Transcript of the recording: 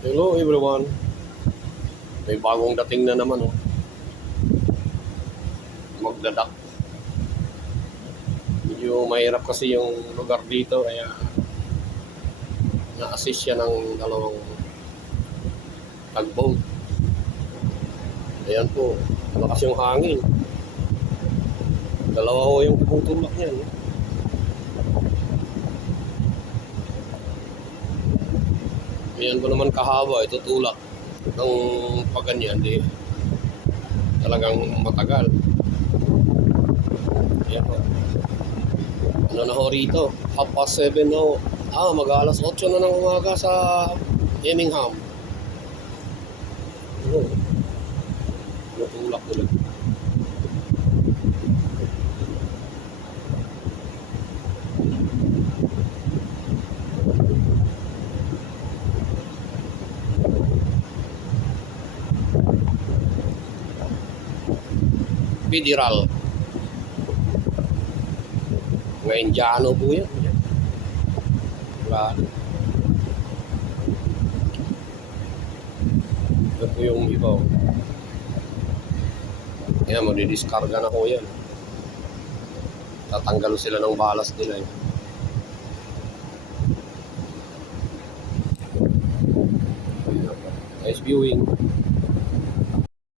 Hello everyone. May bagong dating na naman oh. Magdadak. Medyo mahirap kasi yung lugar dito kaya na-assist siya ng dalawang tugboat. Ayan po, malakas yung hangin. Dalawa ho yung tutulak niyan. Ayan po naman kahaba, itutulak ng paganyan, di talagang matagal. Ayan po. Ano na ho rito? 7:30 na ho. Mag-alas 8 na ng umaga sa Birmingham. Natulak ulit. Federal. Mga Indiano po yan. Wala. Ito po yung iba. Ayan, magdidiskarga na po yan. Tatanggal sila ng balas nila. Nice viewing.